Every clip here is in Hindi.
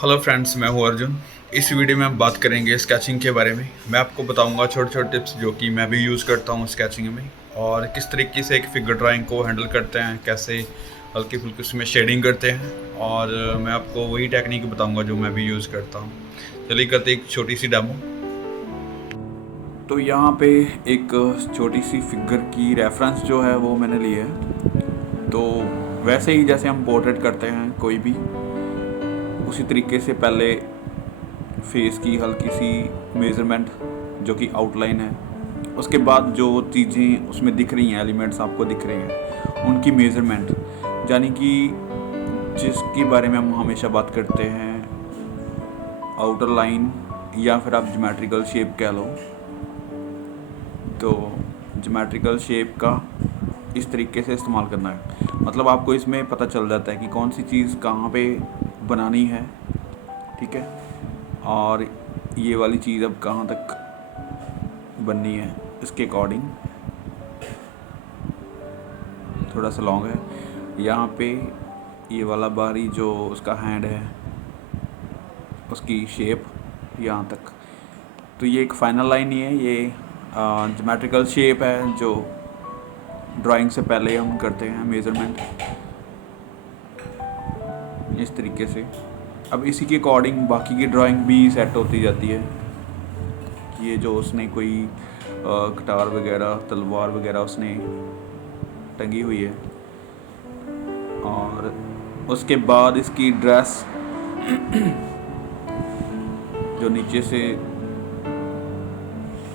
हेलो फ्रेंड्स, मैं हूं अर्जुन। इस वीडियो में हम बात करेंगे स्केचिंग के बारे में। मैं आपको बताऊंगा छोटे छोटे टिप्स जो कि मैं भी यूज़ करता हूं स्केचिंग में, और किस तरीके से एक फिगर ड्राइंग को हैंडल करते हैं, कैसे हल्की फुल्की उसमें शेडिंग करते हैं। और मैं आपको वही टेक्निक बताऊंगा जो मैं भी यूज़ करता हूं। चलिए करते एक छोटी सी डेमो। तो यहाँ पे एक छोटी सी फिगर की रेफरेंस जो है वो मैंने ली है। तो वैसे ही जैसे हम पोर्ट्रेट करते हैं कोई भी, उसी तरीके से पहले फेस की हल्की सी मेज़रमेंट जो कि आउटलाइन है, उसके बाद जो चीज़ें उसमें दिख रही हैं, एलिमेंट्स आपको दिख रहे हैं, उनकी मेज़रमेंट, यानी कि जिसके बारे में हम हमेशा बात करते हैं, आउटर लाइन या फिर आप ज्योमेट्रिकल शेप कह लो। तो ज्योमेट्रिकल शेप का इस तरीके से इस्तेमाल करना है, मतलब आपको इसमें पता चल जाता है कि कौन सी चीज़ कहाँ पे बनानी है, ठीक है। और ये वाली चीज़ अब कहाँ तक बननी है, इसके अकॉर्डिंग थोड़ा सा लॉन्ग है। यहाँ पे ये वाला बाहरी जो उसका हैंड है, उसकी शेप यहाँ तक। तो ये एक फाइनल लाइन ही है, ये ज्योमेट्रिकल शेप है जो ड्राइंग से पहले हम करते हैं मेज़रमेंट इस तरीके से। अब इसी के अकॉर्डिंग बाकी की ड्राइंग भी सेट होती जाती है कि ये जो उसने कोई कटार वगैरह, तलवार वगैरह उसने टंगी हुई है। और उसके बाद इसकी ड्रेस जो नीचे से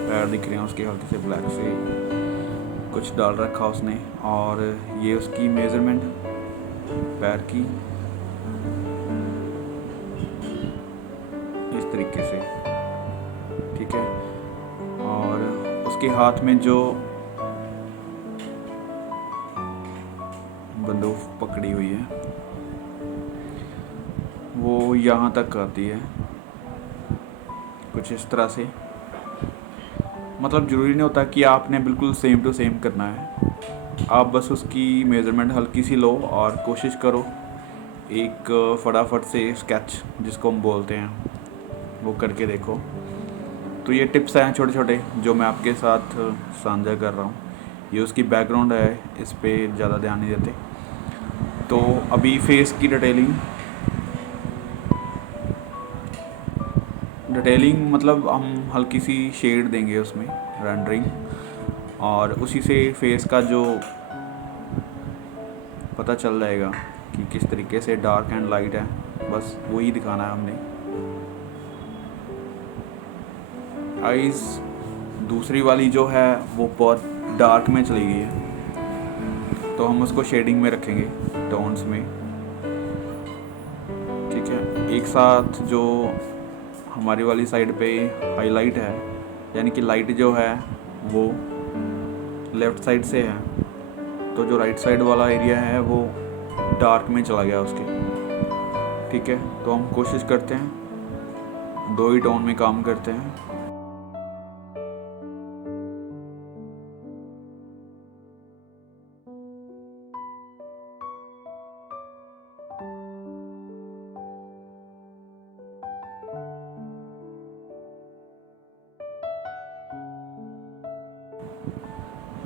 पैर दिख रहे हैं उसके हल्के से ब्लैक से कुछ डाल रखा उसने, और ये उसकी मेज़रमेंट पैर की इस तरीके से, ठीक है। और उसके हाथ में जो बंदूक पकड़ी हुई है वो यहाँ तक आती है, कुछ इस तरह से। मतलब ज़रूरी नहीं होता कि आपने बिल्कुल सेम टू सेम करना है, आप बस उसकी मेज़रमेंट हल्की सी लो और कोशिश करो एक फटाफट से स्केच जिसको हम बोलते हैं वो करके देखो। तो ये टिप्स हैं छोटे छोटे जो मैं आपके साथ साझा कर रहा हूँ। ये उसकी बैकग्राउंड है, इस पर ज़्यादा ध्यान नहीं देते। तो अभी फेस की डिटेलिंग मतलब हम हल्की सी शेड देंगे उसमें, रेंडरिंग, और उसी से फेस का जो पता चल जाएगा कि किस तरीके से डार्क एंड लाइट है, बस वही दिखाना है हमने। आइज़ दूसरी वाली जो है वो बहुत डार्क में चली गई है, तो हम उसको शेडिंग में रखेंगे, टोन्स में, ठीक है। एक साथ जो हमारी वाली साइड पे हाईलाइट है, यानी कि लाइट जो है वो लेफ़्ट साइड से है, तो जो राइट साइड वाला एरिया है वो डार्क में चला गया उसके, ठीक है। तो हम कोशिश करते हैं दो ही टोन में काम करते हैं।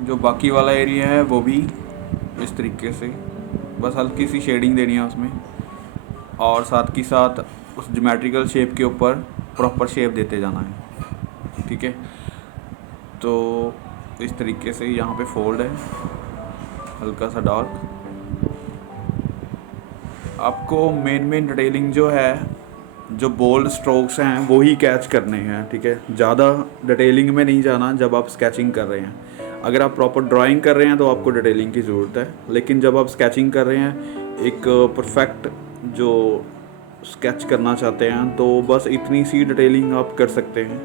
जो बाकी वाला एरिया है वो भी इस तरीके से बस हल्की सी शेडिंग देनी है उसमें, और साथ की साथ उस ज्योमेट्रिकल शेप के ऊपर प्रॉपर शेप देते जाना है, ठीक है। तो इस तरीके से यहाँ पे फोल्ड है हल्का सा डार्क। आपको मेन डिटेलिंग जो है, जो बोल्ड स्ट्रोक्स हैं वो ही कैच करने हैं, ठीक है। ज़्यादा डिटेलिंग में नहीं जाना जब आप स्केचिंग कर रहे हैं। अगर आप प्रॉपर ड्राइंग कर रहे हैं तो आपको डिटेलिंग की ज़रूरत है, लेकिन जब आप स्केचिंग कर रहे हैं, एक परफेक्ट जो स्केच करना चाहते हैं, तो बस इतनी सी डिटेलिंग आप कर सकते हैं,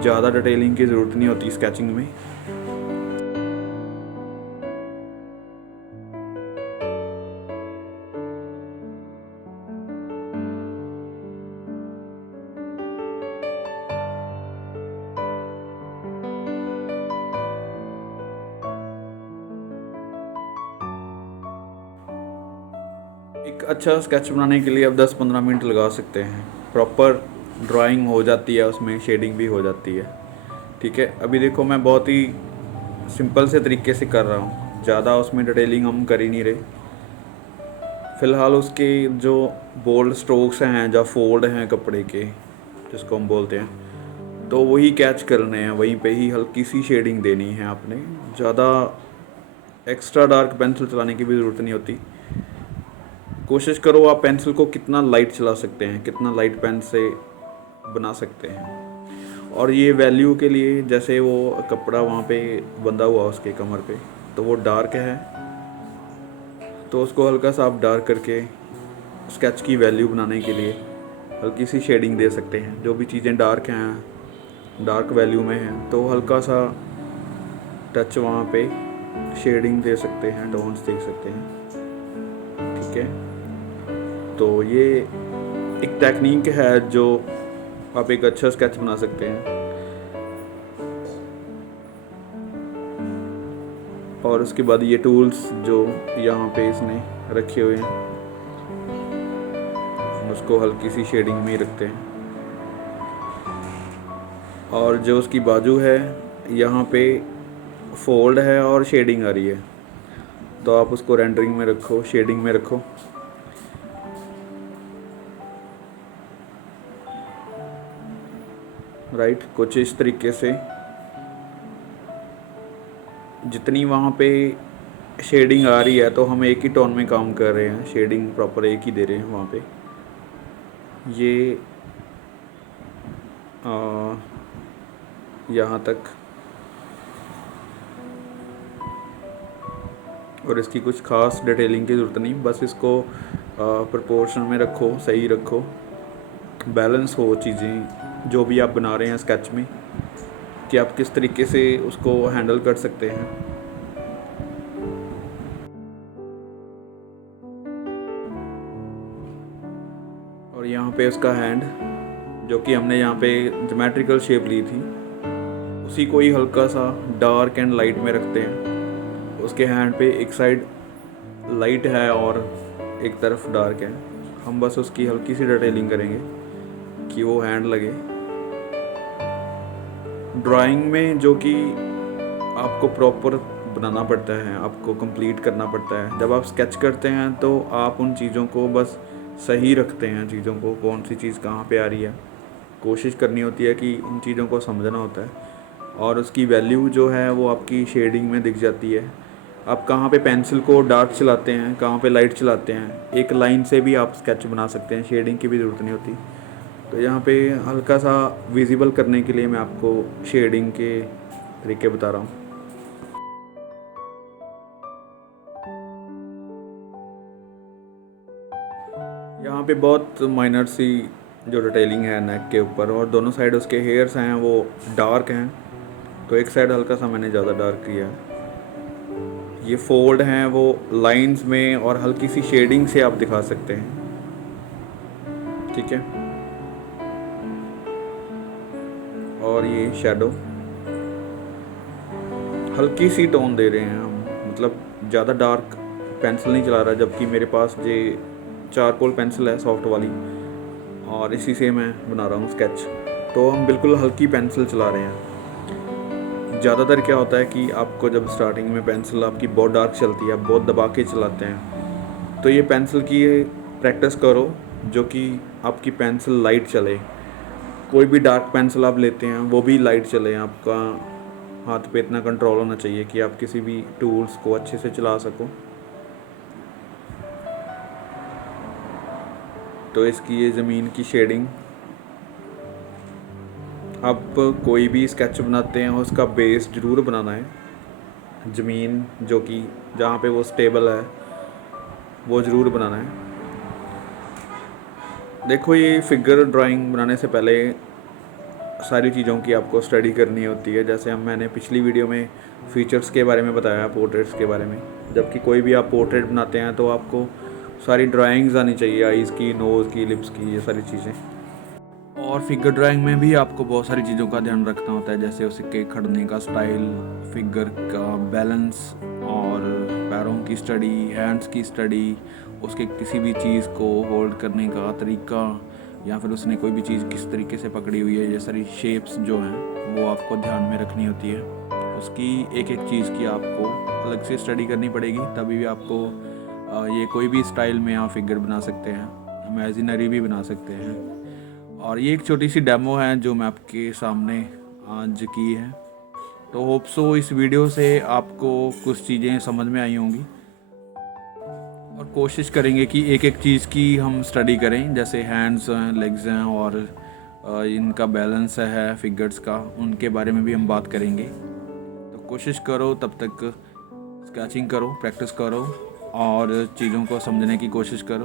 ज़्यादा डिटेलिंग की ज़रूरत नहीं होती स्केचिंग में। एक एक अच्छा स्केच बनाने के लिए आप 10-15 मिनट लगा सकते हैं। प्रॉपर ड्राइंग हो जाती है, उसमें शेडिंग भी हो जाती है। ठीक है, अभी देखो मैं बहुत ही सिंपल से तरीके से कर रहा हूँ, ज़्यादा उसमें डिटेलिंग हम कर ही नहीं रहे। फ़िलहाल उसके जो बोल्ड स्ट्रोक्स हैं, जो फोल्ड हैं कपड़े के, जिसको हम बोलते हैं, तो वही कैच करने हैं, वहीं पे ही हल्की सी शेडिंग देनी है आपने। ज़्यादा एक्स्ट्रा डार्क पेंसिल चलाने की भी ज़रूरत नहीं होती। कोशिश करो आप पेंसिल को कितना लाइट चला सकते हैं, कितना लाइट पेन से बना सकते हैं। और ये वैल्यू के लिए, जैसे वो कपड़ा वहाँ पे बंधा हुआ उसके कमर पे, तो वो डार्क है, तो उसको हल्का सा आप डार्क करके स्केच की वैल्यू बनाने के लिए हल्की सी शेडिंग दे सकते हैं। जो भी चीज़ें डार्क हैं, डार्क वैल्यू में हैं, तो हल्का सा टच वहाँ पे शेडिंग दे सकते हैं, टोन्स दे सकते हैं। ठीक है, तो ये एक टेक्निक है जो आप एक अच्छा स्केच बना सकते हैं। और उसके बाद ये टूल्स जो यहाँ पे इसने रखे हुए हैं, उसको हल्की सी शेडिंग में ही रखते हैं। और जो उसकी बाजू है, यहाँ पे फोल्ड है और शेडिंग आ रही है, तो आप उसको रेंडरिंग में रखो, शेडिंग में रखो। राइट, कुछ इस तरीके से जितनी वहाँ पे शेडिंग आ रही है, तो हम एक ही टोन में काम कर रहे हैं, शेडिंग प्रॉपर एक ही दे रहे हैं वहाँ पे। ये यहाँ तक, और इसकी कुछ खास डिटेलिंग की ज़रूरत नहीं, बस इसको प्रोपोर्शन में रखो, सही रखो, बैलेंस हो चीज़ें जो भी आप बना रहे हैं स्केच में, कि आप किस तरीके से उसको हैंडल कर सकते हैं। और यहाँ पे उसका हैंड, जो कि हमने यहाँ पे ज्योमेट्रिकल शेप ली थी, उसी को ही हल्का सा डार्क एंड लाइट में रखते हैं। उसके हैंड पे एक साइड लाइट है और एक तरफ डार्क है। हम बस उसकी हल्की सी डिटेलिंग करेंगे कि वो हैंड लगे। ड्राइंग में जो कि आपको प्रॉपर बनाना पड़ता है, आपको कंप्लीट करना पड़ता है। जब आप स्केच करते हैं तो आप उन चीज़ों को बस सही रखते हैं, चीज़ों को कौन सी चीज़ कहाँ पे आ रही है, कोशिश करनी होती है कि उन चीज़ों को समझना होता है। और उसकी वैल्यू जो है वो आपकी शेडिंग में दिख जाती है। आप कहाँ पे पेंसिल को डार्क चलाते हैं, कहाँ पे लाइट चलाते हैं, एक लाइन से भी आप स्केच बना सकते हैं, शेडिंग की भी ज़रूरत नहीं होती। तो यहाँ पे हल्का सा विजिबल करने के लिए मैं आपको शेडिंग के तरीके बता रहा हूँ। यहाँ पे बहुत माइनर सी जो डिटेलिंग है नेक के ऊपर, और दोनों साइड उसके हेयर्स हैं वो डार्क हैं, तो एक साइड हल्का सा मैंने ज़्यादा डार्क किया है। ये फोल्ड हैं वो लाइंस में, और हल्की सी शेडिंग से आप दिखा सकते हैं। ठीक है, और ये शैडो हल्की सी टोन दे रहे हैं हम, मतलब ज़्यादा डार्क पेंसिल नहीं चला रहा, जबकि मेरे पास ये चारकोल पेंसिल है सॉफ्ट वाली, और इसी से मैं बना रहा हूँ स्केच। तो हम बिल्कुल हल्की पेंसिल चला रहे हैं। ज़्यादातर क्या होता है कि आपको जब स्टार्टिंग में पेंसिल आपकी बहुत डार्क चलती है, आप बहुत दबा के चलाते हैं, तो ये पेंसिल की प्रैक्टिस करो जो कि आपकी पेंसिल लाइट चले। कोई भी डार्क पेंसिल आप लेते हैं वो भी लाइट चले। आपका हाथ पे इतना कंट्रोल होना चाहिए कि आप किसी भी टूल्स को अच्छे से चला सको। तो इसकी ये ज़मीन की शेडिंग, आप कोई भी स्केच बनाते हैं उसका बेस ज़रूर बनाना है। ज़मीन जो कि जहाँ पे वो स्टेबल है वो ज़रूर बनाना है। देखो, ये फिगर ड्राइंग बनाने से पहले सारी चीज़ों की आपको स्टडी करनी होती है। जैसे मैंने पिछली वीडियो में फीचर्स के बारे में बताया, पोर्ट्रेट्स के बारे में, जबकि कोई भी आप पोर्ट्रेट बनाते हैं तो आपको सारी ड्राइंग्स आनी चाहिए, आईज़ की, नोज़ की, लिप्स की, ये सारी चीज़ें। और फिगर ड्राइंग में भी आपको बहुत सारी चीज़ों का ध्यान रखना होता है, जैसे उसके खड़ने का स्टाइल, फिगर का बैलेंस, और पैरों की स्टडी, हैंड्स की स्टडी, उसके किसी भी चीज़ को होल्ड करने का तरीका, या फिर उसने कोई भी चीज़ किस तरीके से पकड़ी हुई है, ये सारी शेप्स जो हैं वो आपको ध्यान में रखनी होती है। उसकी एक एक चीज़ की आपको अलग से स्टडी करनी पड़ेगी, तभी भी आपको ये कोई भी स्टाइल में आप फिगर बना सकते हैं, इमेजिनरी भी बना सकते हैं। और ये एक छोटी सी डेमो है जो मैं आपके सामने आज की है। तो होप सो इस वीडियो से आपको कुछ चीज़ें समझ में आई होंगी, और कोशिश करेंगे कि एक एक चीज़ की हम स्टडी करें, जैसे हैंड्स हैं, लेग्स हैं, और इनका बैलेंस है फिगर्स का, उनके बारे में भी हम बात करेंगे। तो कोशिश करो तब तक स्केचिंग करो, प्रैक्टिस करो और चीज़ों को समझने की कोशिश करो।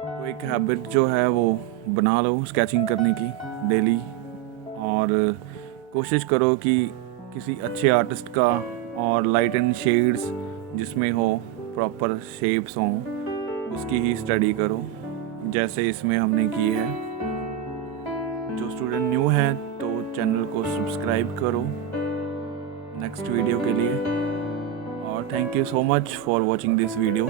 तो एक हैबिट जो है वो बना लो स्केचिंग करने की डेली, और कोशिश करो कि किसी अच्छे आर्टिस्ट का और लाइट एंड शेड्स जिसमें हो, प्रॉपर शेप्स हों, उसकी ही स्टडी करो जैसे इसमें हमने की है। जो स्टूडेंट न्यू है तो चैनल को सब्सक्राइब करो नेक्स्ट वीडियो के लिए, और thank you so much for watching this video.